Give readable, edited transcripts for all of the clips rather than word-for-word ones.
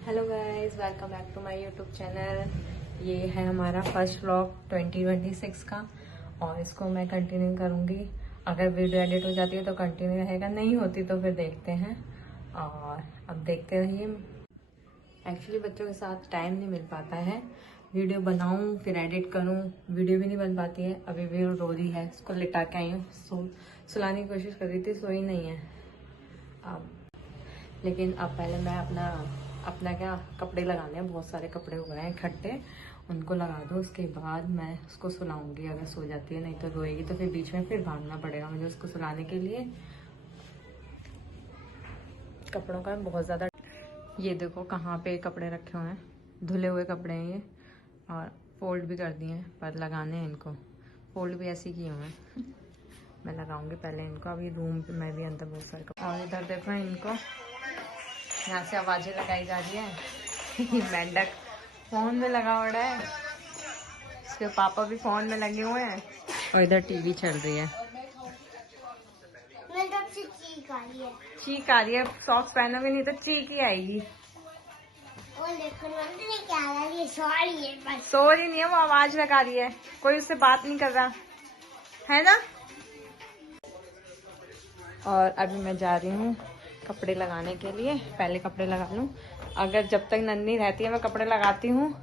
Hello guys, welcome back to my YouTube channel. ये है हमारा फर्स्ट व्लॉग 2026 का और इसको मैं कंटिन्यू करूँगी। अगर वीडियो एडिट हो जाती है तो कंटिन्यू रहेगा, नहीं होती तो फिर देखते हैं। और अब देखते रहिए। एक्चुअली बच्चों के साथ टाइम नहीं मिल पाता है, वीडियो बनाऊँ फिर एडिट करूँ, वीडियो भी नहीं बन पाती है। अभी भी रो रही है, इसको लिटा के आई हूँ, सुलाने की कोशिश कर रही थी, सोई नहीं है अब। लेकिन अब पहले मैं अपना क्या कपड़े लगाने हैं, बहुत सारे कपड़े हो गए हैं इकट्ठे, उनको लगा दो। उसके बाद मैं उसको सुलाऊंगी, अगर सो जाती है, नहीं तो रोएगी तो फिर बीच में फिर भागना पड़ेगा मुझे उसको सुलाने के लिए। कपड़ों का बहुत ज़्यादा, ये देखो कहाँ पे कपड़े रखे हुए हैं, धुले हुए कपड़े हैं ये, और फोल्ड भी कर दिए हैं, पर लगाने हैं इनको, फोल्ड भी ऐसे किए हुए हैं। मैं लगाऊंगी पहले इनको। अभी रूम में भी अंदर बहुत सारे कपड़े, और इधर देखो इनको यहाँ से आवाजें लगाई जा रही है। मेंढक फोन में लगा हुआ है, इसके पापा भी फोन में लगे हुए हैं, और इधर टीवी चल रही है। से चीख आ रही है। चीख आ रही है, सॉक्स पहनोगे नहीं तो चीख ही आएगी। और देखो नंदनी क्या आ रही है, सॉरी है बस। सो रही नहीं है वो, आवाज लगा रही है, कोई उससे बात नहीं कर रहा है ना। और अभी मैं जा रही हूँ कपड़े लगाने के लिए, पहले कपड़े लगा लूँ। अगर जब तक नन्ही रहती है मैं कपड़े लगाती हूँ,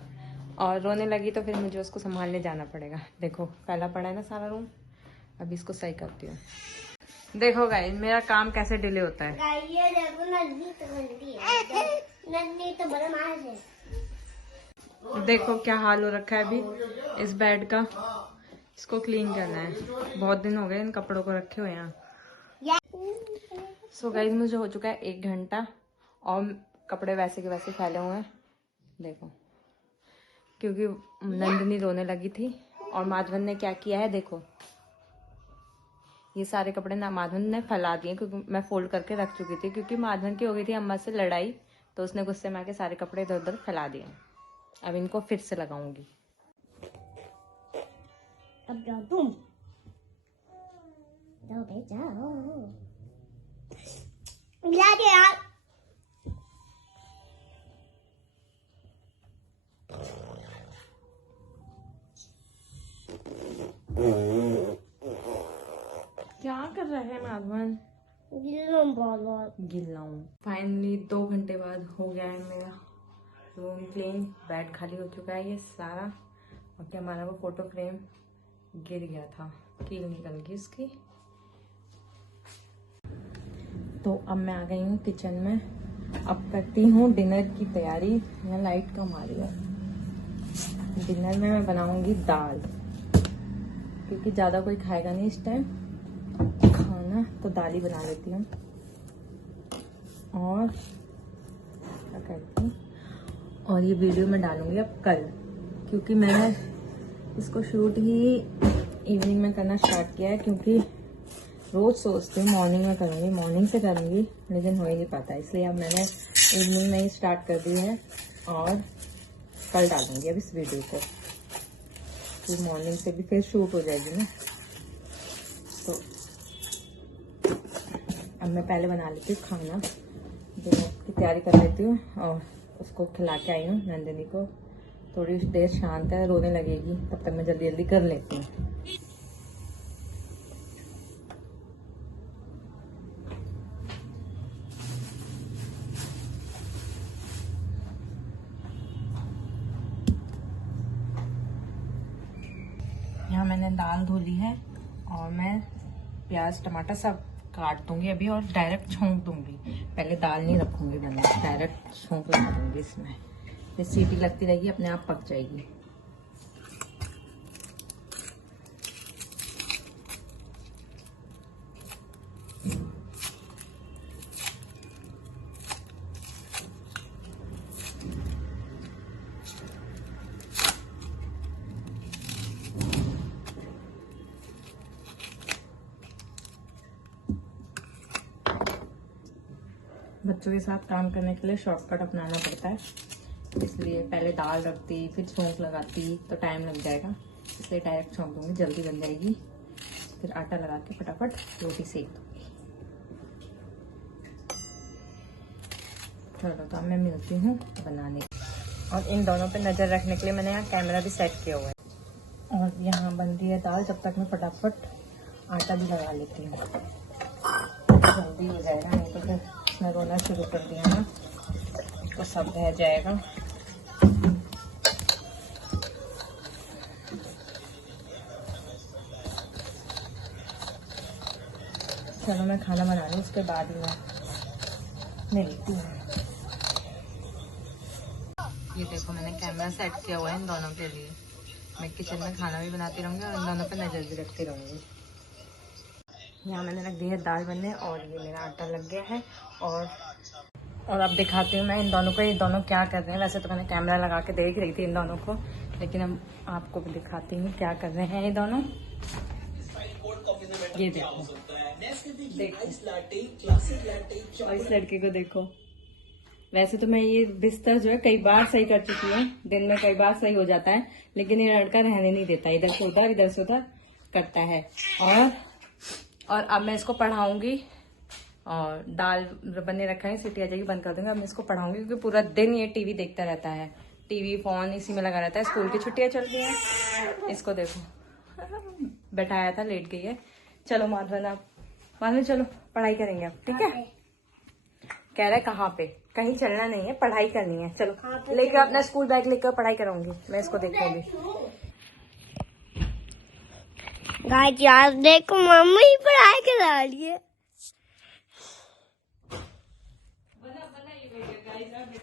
और रोने लगी तो फिर मुझे उसको संभालने जाना पड़ेगा। देखो फैला पड़ा है ना सारा रूम, अभी इसको सही करती हूँ। देखो गाइस मेरा काम कैसे डिले होता है। ये देखो नन्ही तो गंदी है, नन्ही तो बदमाश है। देखो क्या हाल हो रखा है अभी इस बेड का, इसको क्लीन करना है, बहुत दिन हो गए इन कपड़ों को रखे हुए यहाँ। सो गाइस मुझे हो चुका है 1 घंटा और कपड़े वैसे के वैसे फैले हुए हैं। देखो क्योंकि नंदिनी रोने लगी थी, और माधवन ने क्या किया है, देखो ये सारे कपड़े ना माधवन ने फैला दिए, क्योंकि मैं फोल्ड करके रख चुकी थी, क्योंकि माधवन की हो गई थी अम्मा से लड़ाई, तो उसने गुस्से में आके सारे कपड़े इधर उधर फैला दिए। अब इनको फिर से लगाऊंगी। अब जाओ तुम, जाओ भाई जाओ, मिला दे यार। क्या कर रहा है माधवन? गिल्लो बहुत गिल्ला हूँ। फाइनली 2 घंटे बाद हो गया है मेरा रूम क्लीन, बेड खाली हो चुका है ये सारा, और क्या हमारा वो फोटो फ्रेम गिर गया था, कील निकल गई इसकी। तो अब मैं आ गई हूँ किचन में, अब करती हूँ डिनर की तैयारी। यहाँ लाइट कम आ रही है। डिनर में मैं बनाऊंगी दाल, क्योंकि ज़्यादा कोई खाएगा नहीं इस टाइम खाना, तो दाल ही बना लेती हूँ। और क्या करती हूँ, और ये वीडियो मैं डालूंगी अब कल, क्योंकि मैंने इसको शूट ही इवनिंग में करना स्टार्ट किया है, क्योंकि रोज सोचती हूँ मॉर्निंग में करूँगी, मॉर्निंग से करूँगी, लेकिन हो ही नहीं पाता, इसलिए अब मैंने इवनिंग में ही स्टार्ट कर दी है, और कल डालूंगी अब इस वीडियो को, फिर मॉर्निंग से भी फिर शूट हो जाएगी ना। तो अब मैं पहले बना लेती हूँ खाना, डिनर की तैयारी कर लेती हूँ, और उसको खिला के आई हूँ नंदिनी को, थोड़ी देर शांत है, रोने लगेगी, तब तक मैं जल्दी जल्दी कर लेती हूँ। यहाँ मैंने दाल धो ली है, और मैं प्याज टमाटर सब काट दूंगी अभी, और डायरेक्ट छोंक दूंगी, पहले दाल नहीं रखूंगी मैंने, डायरेक्ट छोंक लगा दूंगी इसमें, फिर सीटी लगती रहेगी, अपने आप पक जाएगी। बच्चों के साथ काम करने के लिए शॉर्टकट अपनाना पड़ता है, इसलिए पहले दाल रखती फिर छोंक लगाती तो टाइम लग जाएगा, इसलिए डायरेक्ट छोंक दूंगी, जल्दी बन जाएगी, फिर आटा लगा के फटाफट रोटी सेक दूंगी। चलो तो अब मैं मिलती हूँ बनाने। और इन दोनों पे नज़र रखने के लिए मैंने यहाँ कैमरा भी सेट किया हुआ है। और यहाँ बन रही है दाल, जब तक मैं फटाफट आटा भी लगा लेती हूँ, जल्दी हो जाएगा। नहीं तो फिर इसमें रोना शुरू कर दिया ना तो सब रह जाएगा। चलो मैं खाना बना लूँ, उसके बाद ही मैं मिलती हूँ। ये देखो मैंने कैमरा सेट किया हुआ है इन दोनों के लिए। मैं किचन में खाना भी बनाती रहूँगी और इन दोनों पे नज़र भी रखती रहूँगी। यहाँ मैंने रख दी है दाल बनने और ये मेरा आटा लग गया है। और अब दिखाती हूँ मैं इन दोनों को, ये दोनों क्या कर रहे हैं। वैसे तो मैंने कैमरा लगा के देख रही थी इन दोनों को, लेकिन अब आपको भी दिखाती हूँ क्या कर रहे हैं ये दोनों। ये देखो, और इस लड़के को देखो। वैसे तो मैं ये बिस्तर जो है कई बार सही कर चुकी हूँ, दिन में कई बार सही हो जाता है, लेकिन ये लड़का रहने नहीं देता, इधर से उधर करता है। और अब मैं इसको पढ़ाऊंगी और दाल बनने रखा है, सीटी आ जाएगी, बंद कर दूंगी। अब मैं इसको पढ़ाऊंगी क्योंकि पूरा दिन ये टीवी देखता रहता है, टीवी फोन इसी में लगा रहता है। स्कूल की छुट्टियां चल रही हैं, इसको देखो बैठाया था, लेट गई है। चलो माधवन चलो पढ़ाई करेंगे अब, ठीक है। कह रहा है कहाँ पे, कहीं चलना नहीं है, पढ़ाई करनी है। चलो लेकर अपना स्कूल बैग लेकर पढ़ाई कराऊंगी मैं, इसको देखूंगी। गाइस यार देखो मम्मी पढ़ाई करा रही है।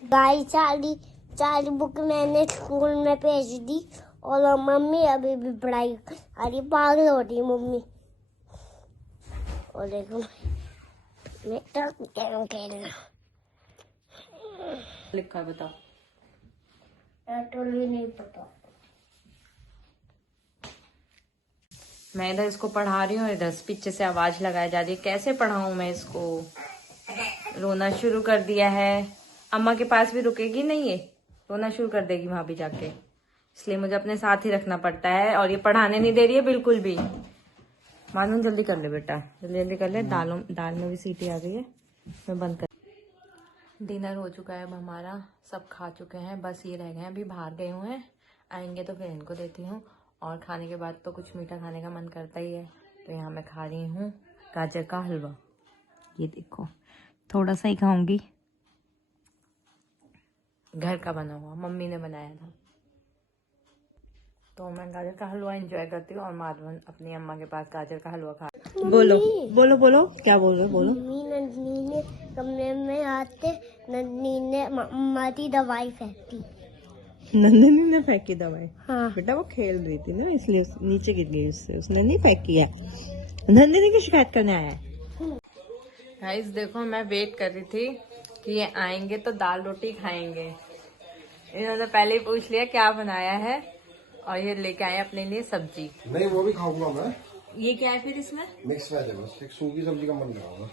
गाइस सारी बुक मैंने स्कूल में भेज दी और मम्मी अभी भी पढ़ाई कर रही, पागल हो रही मम्मी। और देखो मैं तो गेम खेलना लिखा है बताओ। भी नहीं पता। मैं इधर इसको पढ़ा रही हूँ, इधर पीछे से आवाज लगाई जा रही है। कैसे पढ़ाऊं मैं इसको, रोना शुरू कर दिया है। अम्मा के पास भी रुकेगी नहीं, ये रोना शुरू कर देगी वहां भी जाके, इसलिए मुझे अपने साथ ही रखना पड़ता है। और ये पढ़ाने नहीं दे रही है बिल्कुल भी। मानून जल्दी कर ले बेटा, जल्दी कर ले। दाल में भी सीटी आ गई है, मैं बंद कर। डिनर हो चुका है अब हमारा, सब खा चुके हैं, बस ये रह गए हैं अभी बाहर गए हुए हैं, आएंगे तो फिर इनको देती हूँ। और खाने के बाद तो कुछ मीठा खाने का मन करता ही है, तो यहाँ मैं खा रही हूँ गाजर का हलवा। ये देखो थोड़ा सा ही खाऊंगी, घर का बना हुआ, मम्मी ने बनाया था। तो मैं गाजर का हलवा एंजॉय करती हूँ और माधवन अपनी अम्मा के पास गाजर का हलवा खा। बोलो बोलो बोलो, क्या बोल रहे हो, बोलो। नंदनी ने कमरे में आते नंदनी ने अम्मा की दवाई फेंकी। नंदनी ने फेंकी दवाई? हाँ। बेटा वो खेल रही थी ना, इसलिए नीचे गिर गई उससे, उसने नहीं फेंक किया। नंदनी की शिकायत करने आया है। गाइस देखो मैं वेट कर रही थी कि ये आएंगे तो दाल रोटी खाएंगे। इन्होंने पहले ही पूछ लिया क्या बनाया है, और ये लेके आए अपने लिए सब्जी। नहीं वो भी खाऊंगा मैं। ये क्या है फिर इसमें? मिक्स वेज है, बस एक सूखी सब्जी का मन लगाऊंगा।